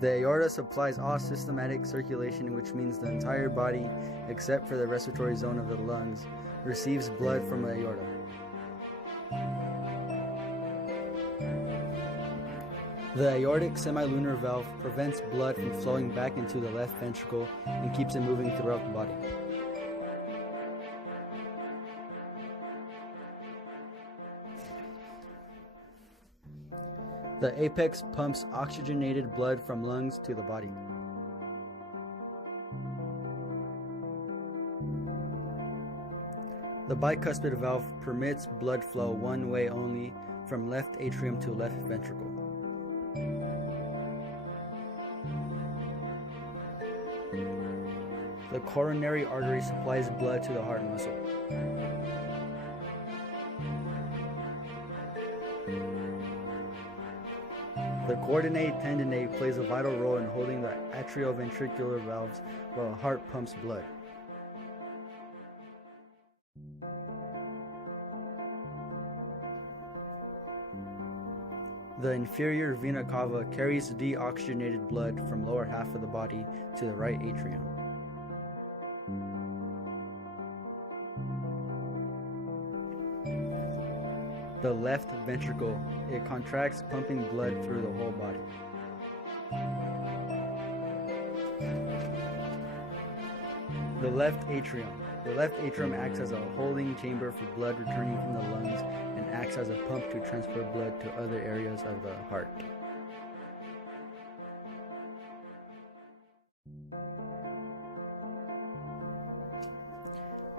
The aorta supplies all systematic circulation, which means the entire body, except for the respiratory zone of the lungs, receives blood from the aorta. The aortic semilunar valve prevents blood from flowing back into the left ventricle and keeps it moving throughout the body. The apex pumps oxygenated blood from lungs to the body. The bicuspid valve permits blood flow one way only, from left atrium to left ventricle. The coronary artery supplies blood to the heart muscle. The coordinate tendinate plays a vital role in holding the atrioventricular valves while the heart pumps blood. The inferior vena cava carries deoxygenated blood from lower half of the body to the right atrium. The left ventricle, it contracts, pumping blood through the whole body. The left atrium acts as a holding chamber for blood returning from the lungs and acts as a pump to transfer blood to other areas of the heart.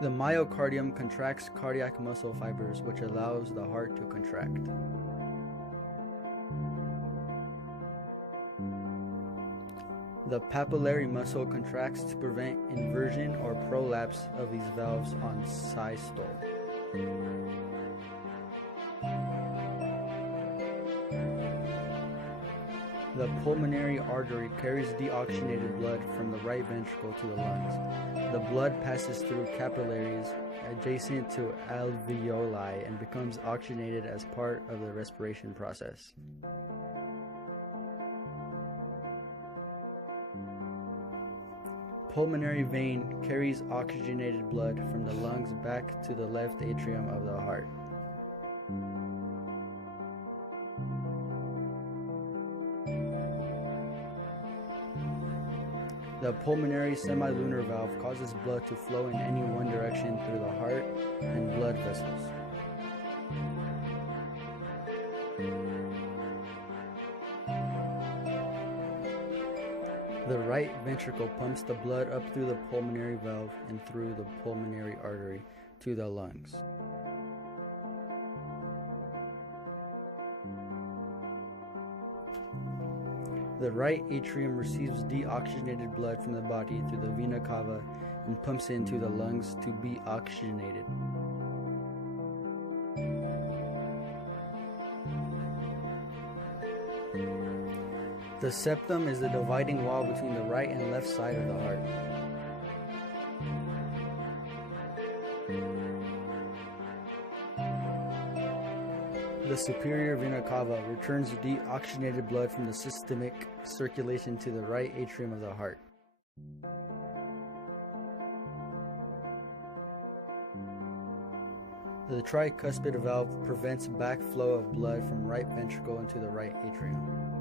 The myocardium contracts cardiac muscle fibers, which allows the heart to contract. The papillary muscle contracts to prevent inversion or prolapse of these valves on systole. The pulmonary artery carries deoxygenated blood from the right ventricle to the lungs. The blood passes through capillaries adjacent to alveoli and becomes oxygenated as part of the respiration process. Pulmonary vein carries oxygenated blood from the lungs back to the left atrium of the heart. The pulmonary semilunar valve causes blood to flow in any one direction through the heart and blood vessels. The right ventricle pumps the blood up through the pulmonary valve and through the pulmonary artery to the lungs. The right atrium receives deoxygenated blood from the body through the vena cava and pumps into the lungs to be oxygenated. The septum is the dividing wall between the right and left side of the heart. The superior vena cava returns deoxygenated blood from the systemic circulation to the right atrium of the heart. The tricuspid valve prevents backflow of blood from right ventricle into the right atrium.